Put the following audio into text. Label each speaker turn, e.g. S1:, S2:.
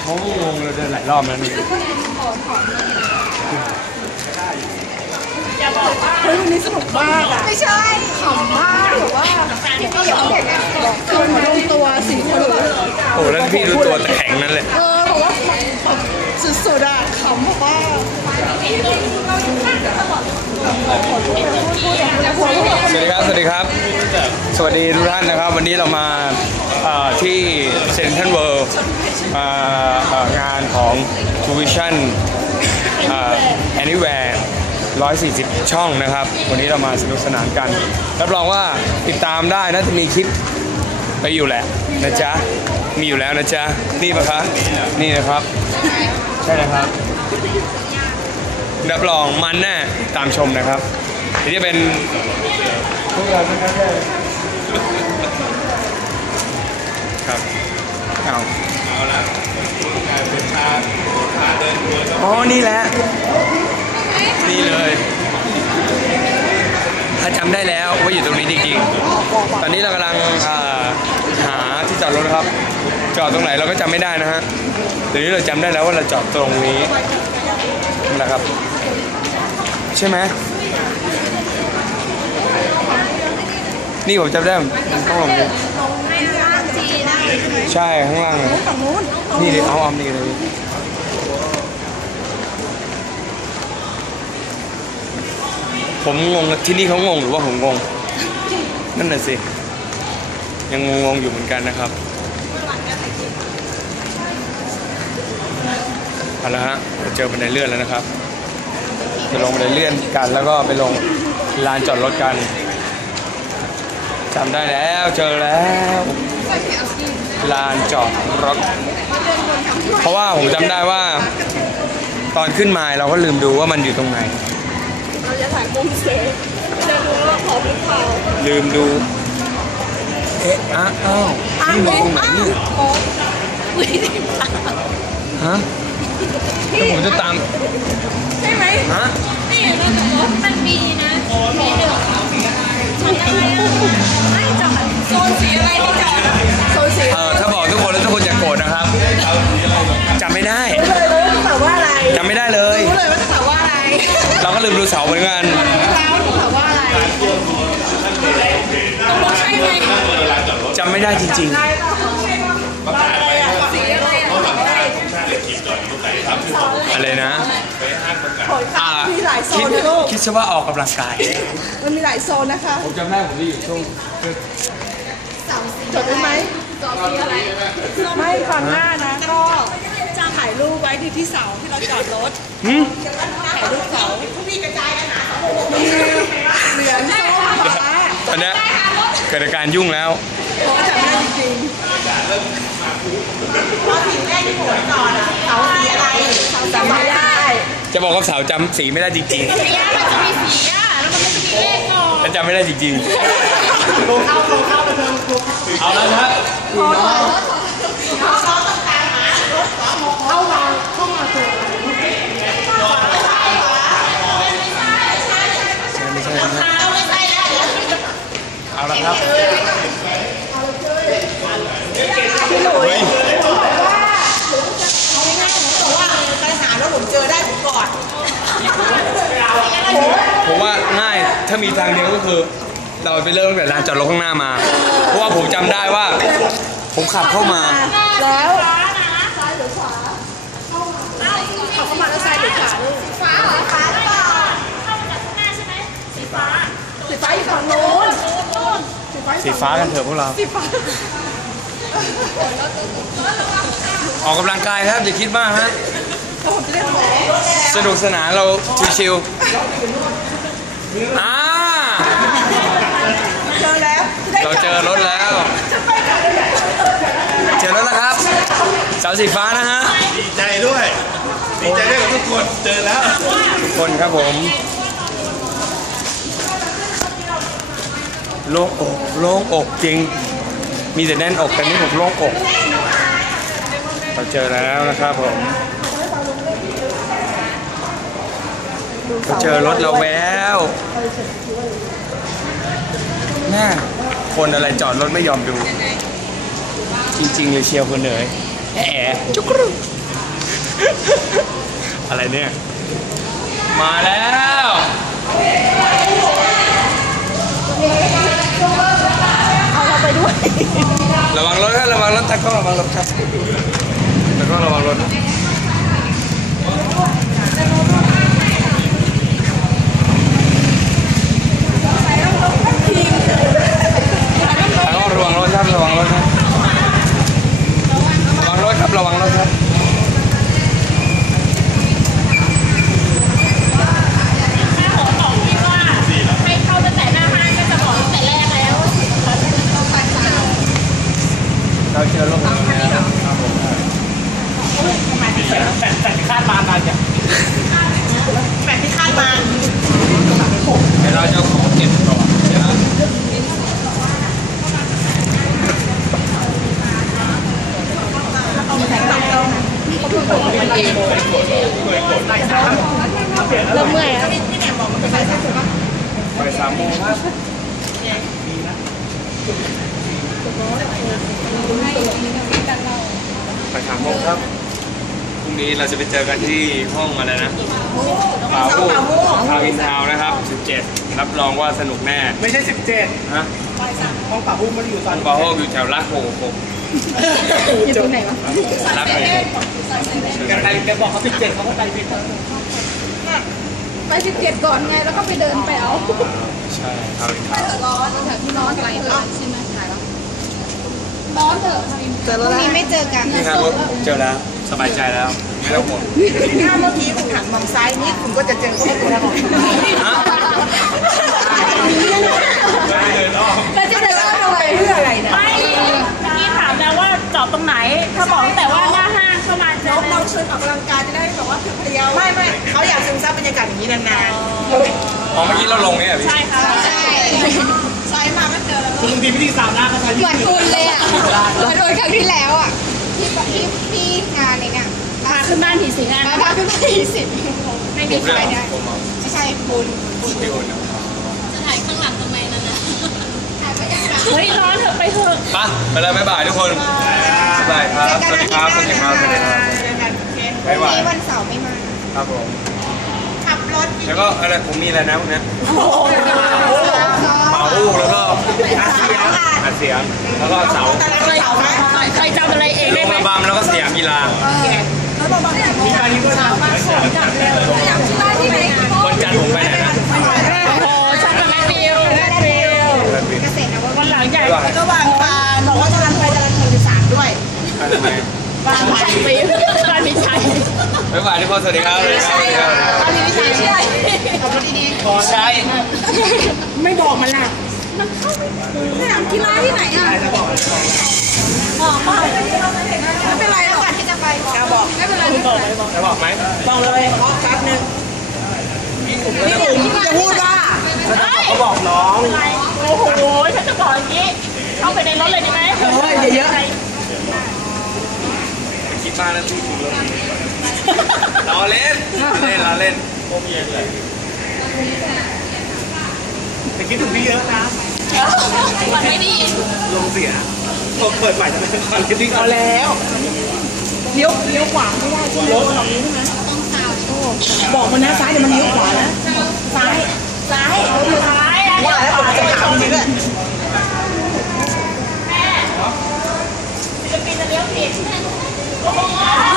S1: เขางงเลยเดินหลายรอบแล้วนี่
S2: เฮ้ยวันนี้สนุกมากอ่ะไม่ใช่ขำมากแบบว่าพี่ก็อย่างเด็กอ่ะคนลงตัว4 คนเลย
S1: โอ้แล้วพี่ดูตัวแต่แข็งนั่นเลย
S2: บอกว่าสุดๆอ่ะขำบอกว่า
S1: สวัสดีครับสวัสดีครับสวัสดีทุกท่านนะครับวันนี้เรามาที่เซ็นทรัลเวิลด์งานของ True Vision Anywhere 140 ช่องนะครับวันนี้เรามาสนุกสนานกันรับรองว่าติดตามได้นะจะมีคลิปไปอยู่แหละนะจ๊ะมีอยู่แล้วนะจ๊ะนี่ปะคะนี่นะครับใช่นะครับรับรองมันแน่ตามชมนะครับนี่จะเป็นพวกเราครับเอาละอ๋อนี่แหละนี่เลยถ้าจำได้แล้วว่าอยู่ตรงนี้จริงๆตอนนี้เรากำลังหาที่จอดรถครับจอดตรงไหนเราก็จำไม่ได้นะฮะเดี๋ยวนี้เราจำได้แล้วว่าเราจอดตรงนี้นะครับใช่ไหมนี่ผมจำได้ข้างหลังนี้ใช่ข้างล่างนี่เลยเอานี่เลยผมงงที่นี่เขางงหรือว่าผมงงนั่นน่ะสิยังงงอยู่เหมือนกันนะครับเอาละฮะเจอบันไดเลื่อนแล้วนะครับจะลงบันไดเลื่อนกันแล้วก็ไปลงลานจอดรถกันจำได้แล้วเจอแล้วลานจอดรถเพราะว่าผมจำได้ว่าตอนขึ้นมาเราก็ลืมดูว่ามันอยู่ตรงไหน
S2: เราจะถ่ายมุมเซฟจะดูว่าพร้อมหรือเปล่า
S1: ลืมดูอ้าวนี่มันตรงไหนนี่ฮะแล้วผมจะตาม
S2: ใช่ไหม
S1: ฮะ
S3: นี่เราจะรถมันมีนะมีหนึ่งชนอะไรไม่จอดโซนสีอะไรที่จอด
S2: โซนสี
S1: ถ้าบอกทุกคนแล้วทุกคนอย่าโกรธนะครับจำไม่ได้
S2: เลยว่าจะถามว่าอะไร
S1: จำไม่ได้เลย
S2: รู้เลยว่าจะถามว่าอะไร
S1: เราก็ลืมดูเสาเหมือนกัน
S2: แล้วจะถามว่าอะไร
S3: ต้องใช่ไหม
S1: จำไม่ได้จริงๆอะไรนะ
S2: มีหลายโซนนะลูก
S1: คิดซะว่าออกกำลังกาย
S2: มันมีหลายโซนนะคะ
S1: ผมจำได้ผมจะอยู่ช่วง
S2: จดได้ไหมไม่ก่อนหน้านะก็จะถ่ายรูปไว้ที่เสาที่เราจอดรถถ่ายรูปเสามีกระจายกันหาเหลืองส้มฟ้า
S1: ตอนนี้เกิดอาการยุ่งแล้ว
S2: ผมจำได้จริงพอถึงแรกที่ผมจอดอะเสาสีอะไรจำไม่ได้
S1: จะบอกว่าเสาจำสีไม่ได้จริงๆ
S3: สีย่ามันจะมีสีย่าแล้วมันจะมีเลขก่อน
S1: แต่จำไม่ได้จริงๆเอาแล้วครับ
S2: เข้ามาเจอ
S1: เอาละครับ
S2: พี่หลุยเอาง่ายๆผมบอกว่าปัญหาแล้วผมเจอได้ผมก่อน
S1: ผมว่าง่ายถ้ามีทางเดียวก็คือเราไปเริ่มตั้งแต่ลานจอดรถข้างหน้ามาเพราะว่าผมจำได้ว่าผมขับเข้ามา
S2: แล้วซ้ายหรือขวาขับเข้ามาแล้วซ้ายหรือขวาฟ้าเหรอฟ้าหรือเปล่า
S3: เข้ามาจากข้างหน้าใช่ไหมสีฟ้า
S2: อยู่ฝั่งโน้น
S1: สีฟ้ากันเถอะพวกเราออกกำลังกายครับอย่าคิดมากฮะสนุกสนานเราชิวๆเราเจอรถแล้วครับเสาสีฟ้านะฮะ
S4: ดีใจด้วยกับทุกคนเจอแล้ว
S1: ทุกคนครับผมโล่งอกจริงมีแต่แน่นอกแต่นี่ผมโล่งอกเราเจอแล้วนะครับผมเราเจอรถเราแล้วแม่คนอะไรจอดรถไม่ยอมดูจริงๆเลยเชียวคนเหนื่อยแอะจุกรูอะไรเนี่ย มาแล้ว
S2: เอาเราไปด้วย
S1: ระวังรถครับระวังรถตะก้อระวังรถครับตะก้อระวังรถนะตะก้อระวังรถครับระวังรถครับระวังรถครับระวังรถครับ
S3: ถ้าผมบอกพี่ว่าให้เข้าตั้งแต่หน้าห้างก็จะบอกตั้งแต่แรกแล้ว
S1: เราเชื่อโลกนี้แล้วครับผม
S2: แต่ที่คาดมา
S1: เดี๋ยวเราจะขอเก็บก่อนนะครับ
S2: เริ่มเมื่อยแล้ว
S1: ไป3 โมงครับไป3 โมงครับพรุ่งนี้เราจะไปเจอกันที่ห้องอะไรนะป่าวูทาวน์อินทาวน์นะครับ17รับรองว่าสนุกแน่
S5: ไม่ใช่ 17
S1: ฮะ
S5: ห้องป่าพุ่มมันอยู่ซอย
S1: ป่าโฮกอยู่แถวลาดโพผม
S2: อยู่ตรงไหนวะ
S1: ลาดโพ
S5: แกบอกเขา 17 เขาก็ใจผิด
S2: ไป17ก่อนไงแล้วก็ไปเดินไปเอา
S1: ใช่ทาวน์อินทาวน์
S2: ร้อนแถวที่ร้อนอะไรร้อนใช่ไหมถ่ายแล้วร้อนเถอะพรุ่งนี้ไม่เจอกัน
S1: นี่ครับเจอแล้วสบายใจแล้วไม่ต้องห่วง
S6: ถ้าเมื่อกี้คุณหันมองซ้ายนิดคุณก็จะเจอพวกคุณ
S1: ฮะ
S2: แล้วจะเดินทำไมเพื่ออะไรนะ
S3: ไม่พี่ถามแล้วว่าจอดตรงไหน ถ้าบอกตั้งแต่ว่าหน้าห้างเข้ามาจะ
S6: เราชวนออกกำลังกายจะได้แบบว่าเพลียวไม่เขาอยากซึมซับบรรยากาศอย่างนี้นาน
S1: อ๋อเมื่อกี้เราลงเนี่ยพี่
S3: ใช่ค่ะ
S2: ใช่
S6: ๆซ้ายมาก็เจอแล้ว
S5: คุณลุงทีพิธีสามหน้าเขาใช้
S2: เหมือนคุณเลยอ่ะเหมือนโดนครั้งที่แล้วอ่ะที่งานเนี่ย
S3: พาขึ้นบ้านผีสิงอ่ะ
S2: มาขึ้นไปสิบ
S3: ไม่
S1: ผ
S3: มี
S1: ม
S3: ใคร
S1: เนี่ย
S3: ได้
S1: ผมเอา
S2: ไม่ใช่คุณ
S1: พี่อุ่น
S3: จะถ่ายข้างหลังทำไมนั่นนะเฮ้ยร้อนเถอะไปเถอะ
S1: ไปเลยบ๊ายบายทุกคนบ๊ายบายครับสวัสดีครับสวัสดีครับสวัสดีครับ
S6: เจอกันเคส
S1: บ๊ายบาย
S2: วันเสาร์ไม่มา
S1: ครับผม
S6: ขับรถ
S1: แล้วก็อะไรผมมีอะไรนะพวกนี้เป่าลูกแล้วก็อัดเสียงแล้วก็เสา
S6: ตารางเสาไหม
S3: เคยจำอะไรเอง
S1: ล
S3: ได้
S1: ง
S3: ไหม
S1: ระบำแล้วก็สยามกีฬา
S5: มีการนี้ด้วยนะ
S1: วันจันทร์ผมไปไหนนะ
S3: โอ้ชอบกันแม่ฟิวแม่ฟิววันหลังใหญ่
S1: บ๊ายบาย
S6: ระหว่างทางบอกว่าจรัญไปจรัญ33ด้วย
S1: ทำไม
S3: บ้านใช่ฟิวบ้านมีชัย
S1: บ๊ายบายทุกคนสวัสดีครับสวัสดีครับ
S3: บ้านมีชัยใช่
S1: ใช่
S2: ไม่บอกมันล่ะสนามกีฬาที่ไหนอ่ะบอกเปล่าไม่เป็นไรหรอกที่จะไปบอกไม่เป็นไรไม่เป็นไร
S1: จะบอกไหม
S6: บอกเลยเพราะแป๊บนึงพี่อุ๋มจะพูดว่า
S5: เขาบอกน้อง
S3: โอ้โหฉันจะบอกอย่างนี้เข้าไปในรถเลยดีไหม
S6: เยอะ
S1: คิดมากนะพี่ถึงรถล้อเล่นล้อเล่นโคมเย็นเลย
S5: แต่คิดถึงพี่เยอะนะ
S3: มันไม่ได้ยิน
S5: ลงเสียผมเปิดใหม่จะเป็นความคิดที่เอาแล้ว
S6: เลี้ยวขวาไม่ได้ใช่ไหมตรงนี้ใช่ไหมบอกมันนะซ้ายเดี๋ยวมันเลี้ยวขวานะซ้าย
S3: ซ้าย
S6: ว่าแล้วผมจะถามจริงด้วย
S3: แม่ศิลปินจะเลี้ยวผิดโอ้โห